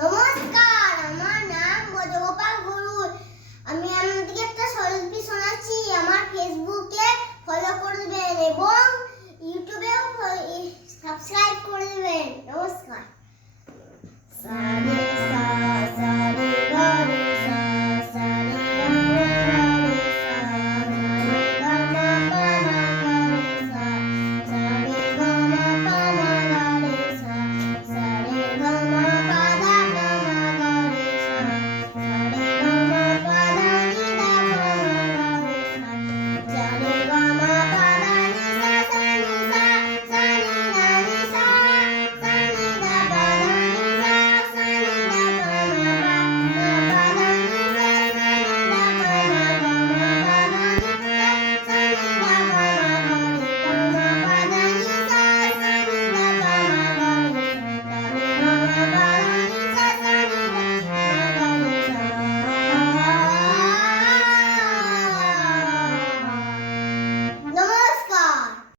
নমস্কার, আমার নাম ব্রজগোপাল গুরুর। আমি আপনাদেরকে একটা স্বরলিপি শোনাচ্ছি। আমার ফেসবুকে ফলো করবেন এবং ইউটিউবেও সাবস্ক্রাইব করে দেবেন। নমস্কার।